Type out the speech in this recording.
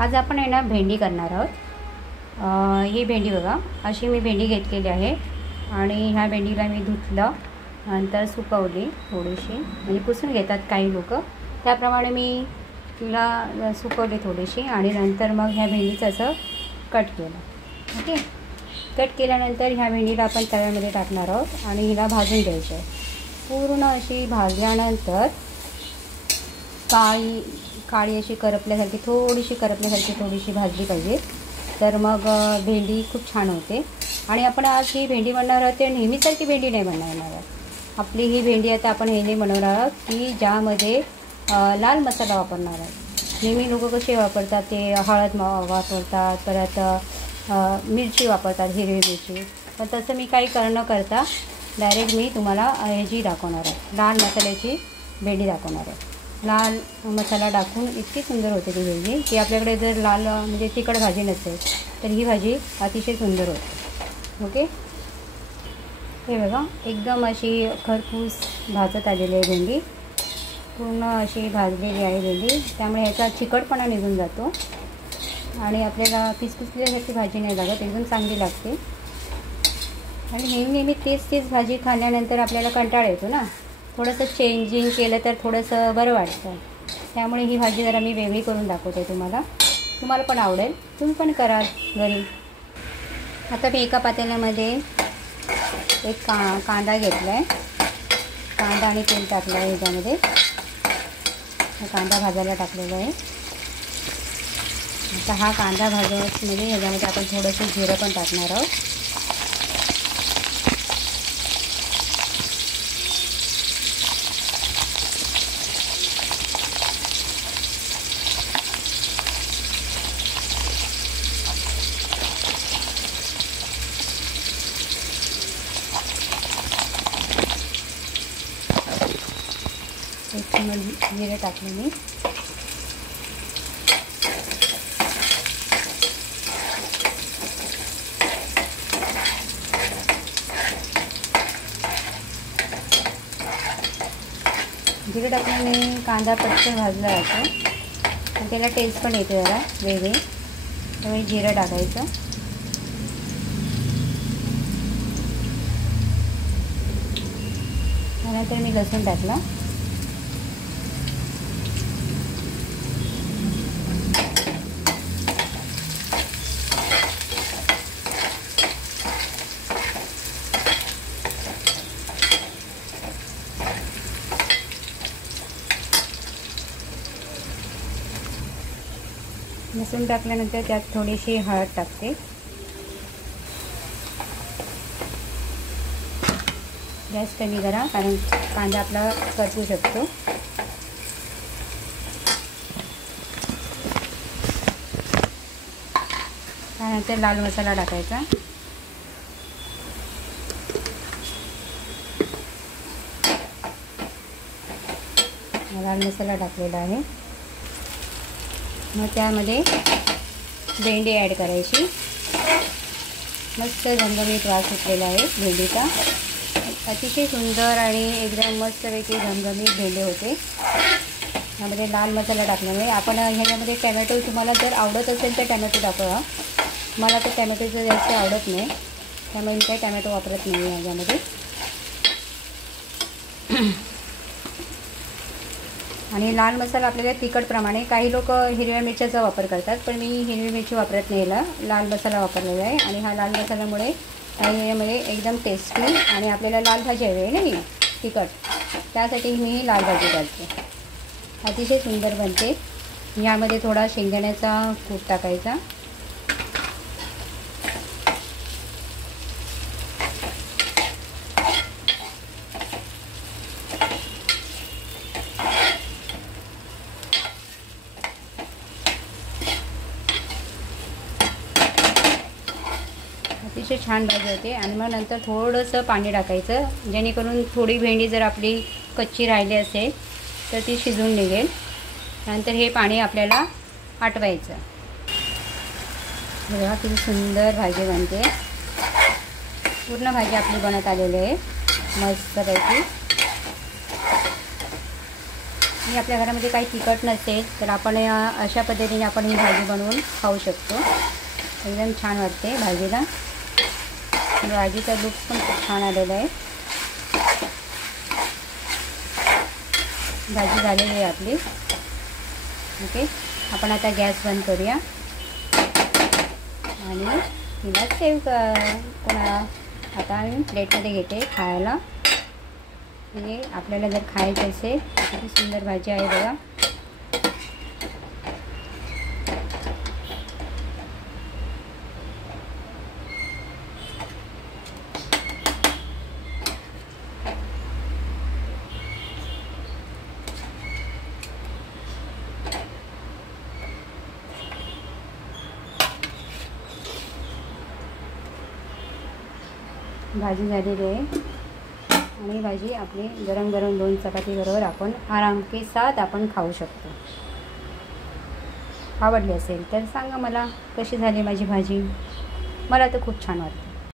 आज आपण आहे ना भेंडी करणार आहोत। ही भेंडी बघा, अशी मी भेंडी घेतलेली आहे आणि ह्या भेंडीला मी धुतलं, नंतर सुकवली थोडीशी, म्हणजे पुसून घेतात काही लोक, त्याप्रमाणे मी तिला सुकवली थोडीशी आणि नंतर मग ह्या भेंडीचं असं कट केलं। ओके, कट केल्यानंतर ह्या भेंडीला आपण तव्यामध्ये टाकणार आहोत आणि हिला भाजून घ्यायचं आहे। पूर्ण अशी भाजल्यानंतर काळी अशी करपल्यासारखी थोडीशी भाजली पाहिजे, तर मग भेंडी खूप छान होते। आणि आपण आज ही भेंडी बनवणार आहोत ते नेहमीसारखी भेंडी नाही बनवणार आहोत। आपली ही भेंडी आता आपण हे नाही बनवणार आहोत की ज्यामध्ये लाल मसाला वापरणार आहे। नेहमी लोक कसे वापरतात, ते हळद वापरतात, परत मिरची वापरतात, हिरवी मिरची, पण तसं मी काही न करता डायरेक्ट मी तुम्हाला ह्याची दाखवणार आहे, लाल मसाल्याची भेंडी दाखवणार आहे। लाल मसाला टाकून इतकी सुंदर होते ती भेंडी की आपल्याकडे जर लाल म्हणजे तिखट भाजी नसेल तर ही भाजी अतिशय सुंदर होते। ओके, हे बघा एकदम अशी खरपूस भाजत आलेली आहे भेंडी, पूर्ण अशी भाजलेली आहे भेंडी, त्यामुळे ह्याचा चिकटपणा निघून जातो आणि आपल्याला पिसपिसल्यासारखी भाजी नाही लागत, एकदम चांगली लागते। आणि नेहमी तेच भाजी खाल्ल्यानंतर आपल्याला कंटाळा येतो ना, थोडंसं चेंजिंग केलं तर थोडंसं बरं वाटतं। त्यामुळे ही भाजी जरा मी वेगळी करून दाखवते तुम्हाला पण आवडेल, तुम्ही पण करा घरी। आता मी एका पातेल्यामध्ये एक कांदा घेतला आहे, कांदा आणि तेल टाकलं आहे ह्याच्यामध्ये, कांदा भाजायला टाकलेला आहे। आता हा कांदा भाजण्यामध्ये ह्याच्यामध्ये आपण थोडंसं जिरं पण टाकणार आहोत। जिरे टाकले मी, जिरे टाकल्याने कांदा पटकन भाजला जातो आणि त्याला टेस्ट पण येते जरा वेगळी, त्यामुळे जिरं टाकायचं। त्यानंतर मी लसूण टाकला, लसूण टाकल्यानंतर त्यात थोडीशी हळद टाकते, गॅस कमी करा कारण कांदा आपला करपू शकतो। त्यानंतर लाल मसाला टाकायचा, लाल मसाला टाकलेला आहे। मग त्यामध्ये भेंडी ॲड करायची, मस्त झमझमीत वास सुटलेला आहे भेंडीचा, अतिशय सुंदर आणि एकदम मस्तपैकी झमझमीत भेंडी होते। यामध्ये लाल मसाला टाकल्यामुळे आपण ह्याच्यामध्ये टॅमॅटो, तुम्हाला जर आवडत असेल तर टॅमॅटो टाका, मला तर टॅमॅटोचं जास्त आवडत नाही, त्यामुळे मी काही टॅमॅटो वापरत नाही ह्याच्यामध्ये। आणि लाल मसाला आपल्याला तिखटप्रमाणे, काही लोक हिरव्या मिरच्याचा वापर करतात, पण मी हिरवी मिरची वापरत नाही, याला लाल मसाला वापरलेला आहे। आणि हा लाल मसाल्यामुळे यामध्ये एकदम टेस्टी, आणि आपल्याला लाल भाजी हवी आहे ना ही तिखट, त्यासाठी मी लाल भाजी करते, अतिशय सुंदर बनते। यामध्ये थोडा शेंगदाण्याचा कूट टाकायचा, अतिशय छान भाजी होते। आणि मग नंतर थोडंसं पाणी टाकायचं, जेणेकरून थोडी भेंडी जर आपली कच्ची राहिली असेल तर ती शिजून निघेल। नंतर हे पाणी आपल्याला आटवायचं। बघा किती सुंदर भाजी बनते, पूर्ण भाजी आपली बनत आलेली आहे मस्तपैकी। आणि आपल्या घरामध्ये काही तिखट नसेल तर आपण अशा पद्धतीने आपण ही भाजी बनवून खाऊ शकतो. एकदम छान वाटते भाजीला. भाजीचा लूक पण खूप छान आलेला आहे. भाजी झालेली आहे आपली. ओके, आपण आता गॅस बंद करूया आणि तिला सेव कोणा आता मी प्लेटमध्ये घेते खायला. म्हणजे आपल्याला जर खायचं असेल किती सुंदर भाजी आहे बघा. भाजी झालेली आहे आणि भाजी आपली गरम गरम 2 चपाती बरोबर आपण आराम के साथ आपण खाऊ शकतो. आवडली असेल तर सांगा मला कशी झाली माझी भाजी. मला तर खूप छान वाटते.